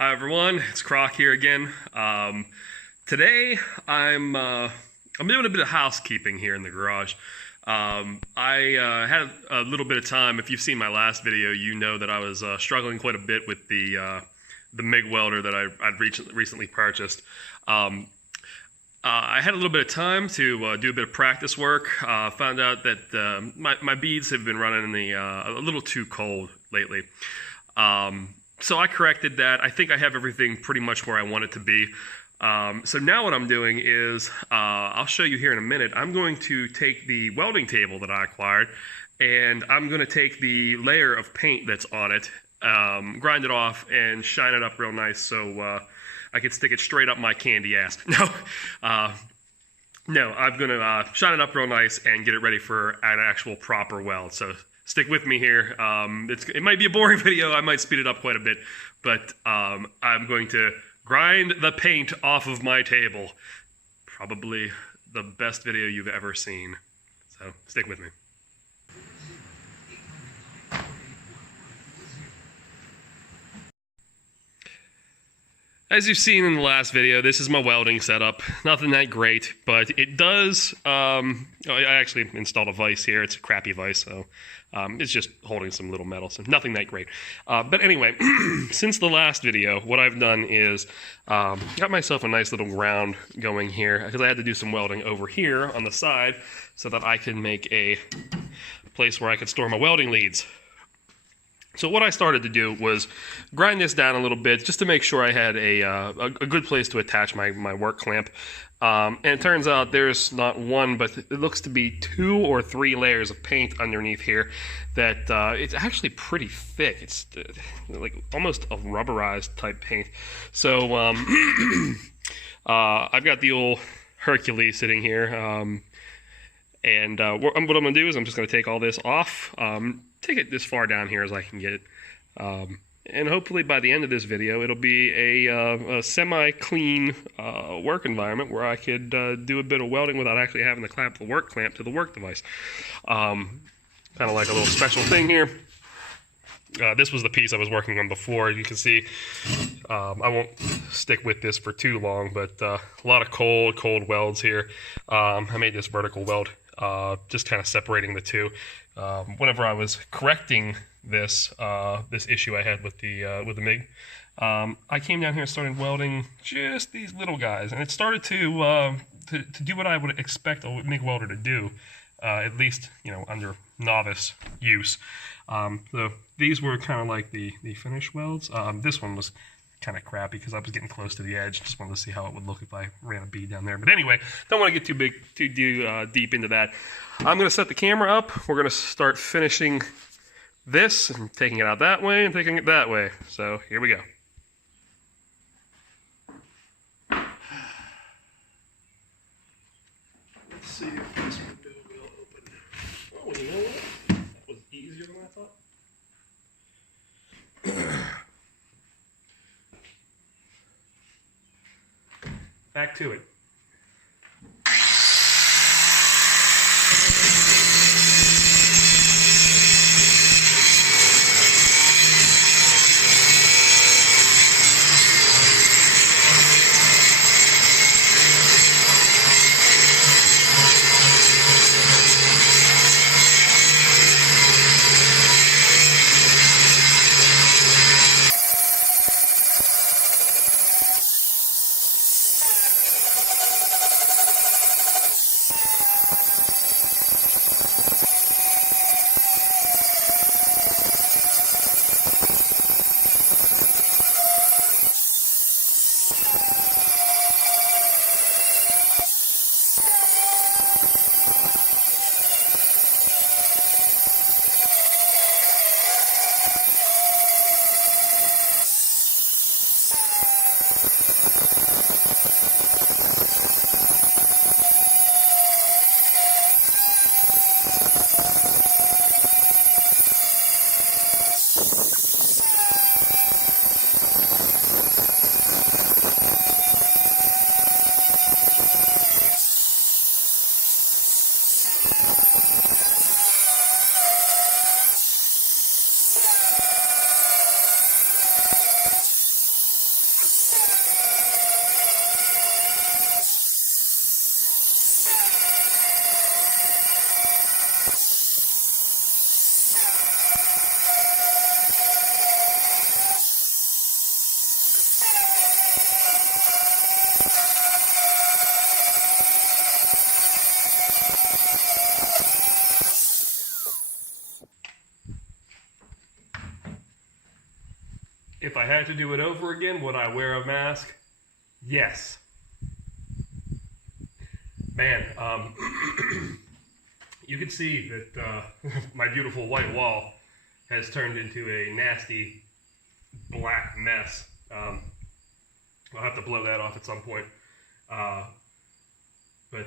Hi everyone, it's Croc here again. Today I'm doing a bit of housekeeping here in the garage. I had a little bit of time. If you've seen my last video, you know that I was struggling quite a bit with the MIG welder that I'd recently purchased. I had a little bit of time to do a bit of practice work. Found out that my beads have been running in a little too cold lately. So I corrected that. I think I have everything pretty much where I want it to be. So now what I'm doing is, I'll show you here in a minute, I'm going to take the welding table that I acquired, and I'm going to take the layer of paint that's on it, grind it off, and shine it up real nice so I can stick it straight up my candy ass. No, I'm going to shine it up real nice and get it ready for an actual proper weld. So stick with me here. It might be a boring video. I might speed it up quite a bit, but I'm going to grind the paint off of my table. Probably the best video you've ever seen. So stick with me. As you've seen in the last video, this is my welding setup. Nothing that great, but it does, I actually installed a vise here. It's a crappy vise, so it's just holding some little metal, so nothing that great. But anyway, since the last video, what I've done is got myself a nice little ground going here, because I had to do some welding over here on the side so that I can make a place where I could store my welding leads. So what I started to do was grind this down a little bit just to make sure I had a good place to attach my work clamp. And it turns out there's not one, but it looks to be 2 or 3 layers of paint underneath here that it's actually pretty thick. It's like almost a rubberized type paint. So I've got the old Hercules sitting here. And what I'm going to do is I'm just going to take all this off, take it this far down here as I can get it, and hopefully by the end of this video it'll be a semi-clean work environment where I could do a bit of welding without actually having to clamp the work clamp to the work device. Kind of like a little special thing here. This was the piece I was working on before. You can see I won't stick with this for too long, but a lot of cold welds here. I made this vertical weld, just kind of separating the two. Whenever I was correcting this issue I had with the MIG, I came down here and started welding just these little guys, and it started to do what I would expect a MIG welder to do, at least under novice use. So these were kind of like the finish welds. This one was kind of crappy because I was getting close to the edge. Just wanted to see how it would look if I ran a bead down there. But anyway, don't want to get too deep into that. I'm going to set the camera up. We're going to start finishing this and taking it out that way and taking it that way. So here we go. Let's see if this window will open. Oh, you know what? That was easier than I thought. Back to it. If I had to do it over again, would I wear a mask? Yes. Man, you can see that my beautiful white wall has turned into a nasty black mess. I'll have to blow that off at some point. But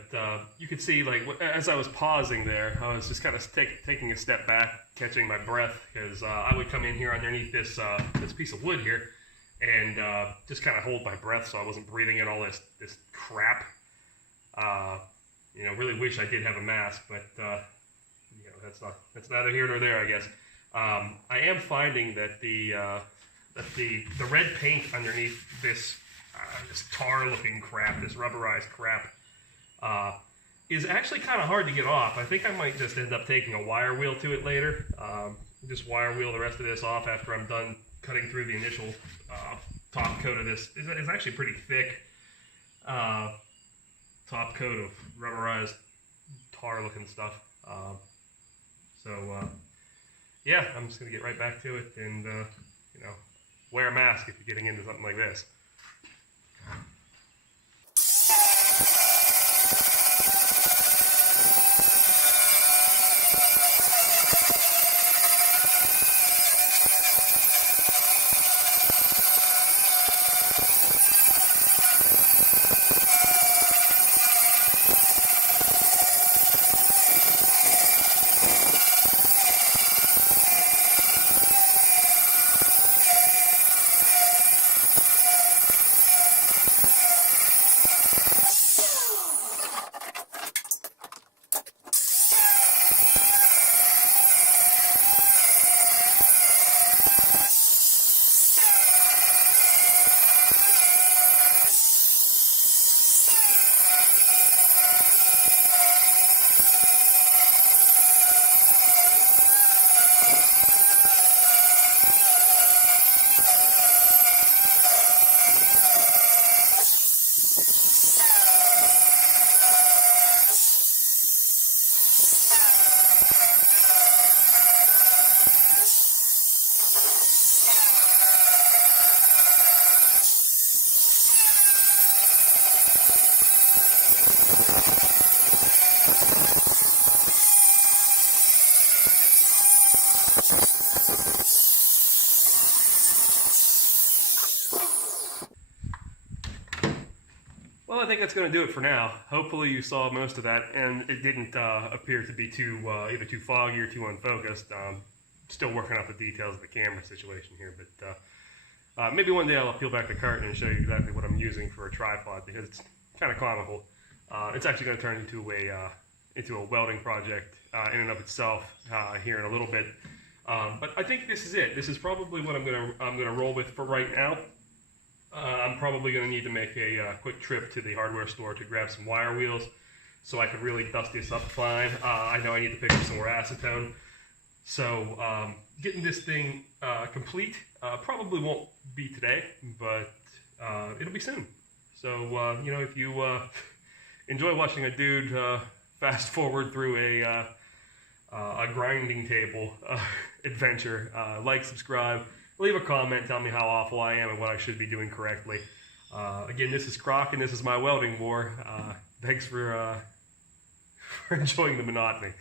you could see, like, as I was pausing there, I was just kind of taking a step back, catching my breath, because I would come in here underneath this piece of wood here, and just kind of hold my breath so I wasn't breathing in all this crap. You know, really wish I did have a mask, but you know, that's neither here nor there, I guess. I am finding that the red paint underneath this tar-looking crap, this rubberized crap, is actually kind of hard to get off. I think I might just end up taking a wire wheel to it later. Just wire wheel the rest of this off after I'm done cutting through the initial top coat of this. It's actually pretty thick top coat of rubberized tar-looking stuff. Yeah, I'm just gonna get right back to it and you know, wear a mask if you're getting into something like this. Well, I think that's going to do it for now. Hopefully you saw most of that, and it didn't appear to be either too foggy or too unfocused. Still working out the details of the camera situation here, but maybe one day I'll peel back the curtain and show you exactly what I'm using for a tripod, because it's kind of comical. It's actually going to turn into a welding project in and of itself here in a little bit. But I think this is it. This is probably what I'm gonna roll with for right now. I'm probably going to need to make a quick trip to the hardware store to grab some wire wheels so I could really dust this up fine. I know I need to pick up some more acetone. So getting this thing complete probably won't be today, but it'll be soon. So, you know, if you enjoy watching a dude fast forward through a grinding table adventure, like, subscribe, leave a comment, tell me how awful I am and what I should be doing correctly. Again, this is Croc, and this is my welding war. Thanks for enjoying the monotony.